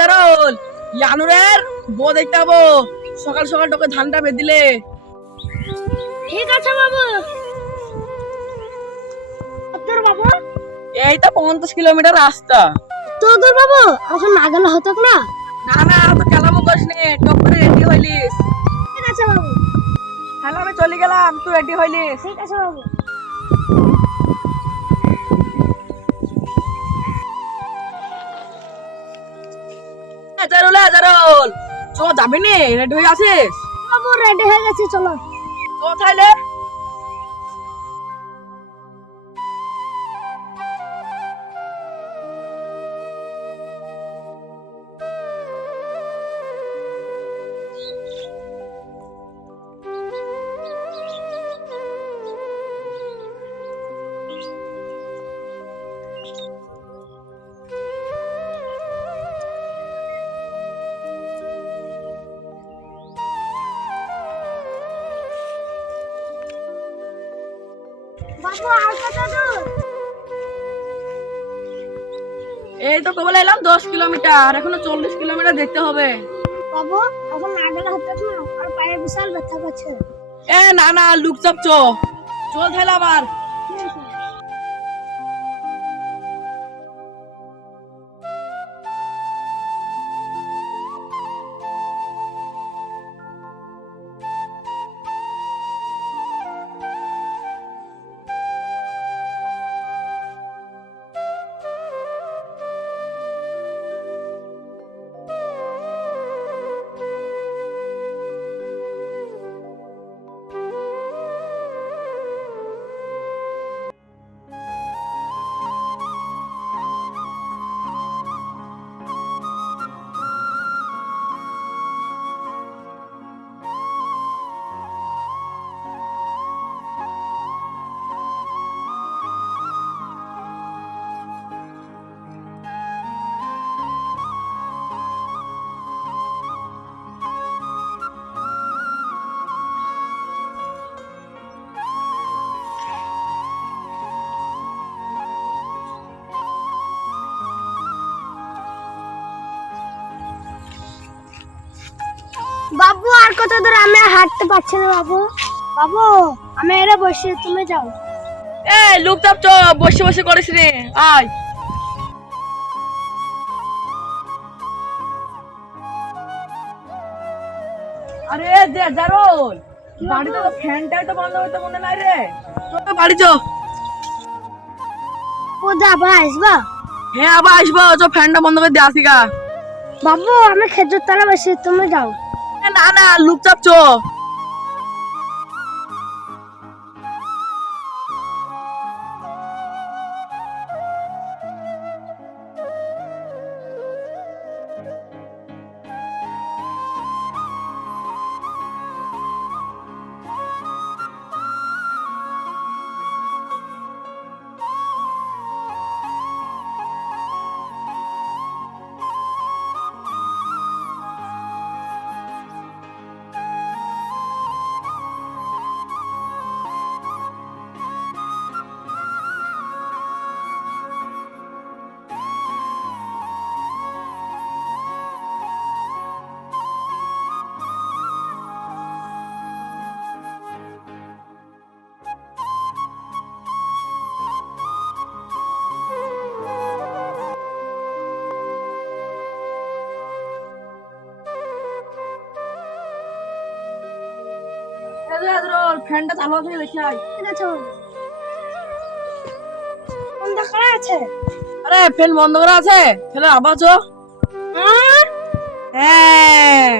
জারল ইয়ানুরের বউ দেখতে যাবো সকাল সকাল তোকে ধানটা বেঁধিলে। ঠিক আছে বাবু। তোর বাবু এই তো 50 কিলোমিটার রাস্তা। তোর বাবু এখন না গেলে হতো না। না না তো কেলামো করিস নি, টপ করে রেডি হইলিস। ঠিক আছে বাবু। হ্যালো আমি চলে গেলাম, তুই রেডি হইলিস। ঠিক আছে বাবু। জারল জারল চ যাবি নি, রেডি হয়ে আছিস? বাবু রেডি হয়ে গেছি, চলো। চ তাইলে। বাবু আর কত দূর? এই তো কবে এলাম 10 কিলোমিটার, এখনো 40 কিলোমিটার দেখতে হবে। বাবু এখন না গেলে হতো না, আর পায়ে বিশাল ব্যথা করছে। এ না না লুকচাপ চল তাহলে আবার। বাবু আর কত দূর? আমি আর হাঁটতে পারছি না বাবু। বাবু আমি এরা বসে, তুমি যাও। এ লুকচাপ বসে বসে করিস রে, আয়। আরে জারল বাড়িতে তো ফ্যানটাই তো বন্ধ হইতে মনে নাই রে, তো বাড়ি চ। ও যাবা আসবা? হ্যাঁ আবার আসবো, ফ্যানটা বন্ধ করে দিয়ে আসি গা। বাবু আমি খেজুর তলা বসে, তুমি যাও। না না লুকচাপ ফ্যানটা চালু আছে দেখি আয়। ঠিক আছে বাবু। বন্ধ করা আছে? আরে ফ্যান বন্ধ করা আছে, তাহলে আবার আর হ্যাঁ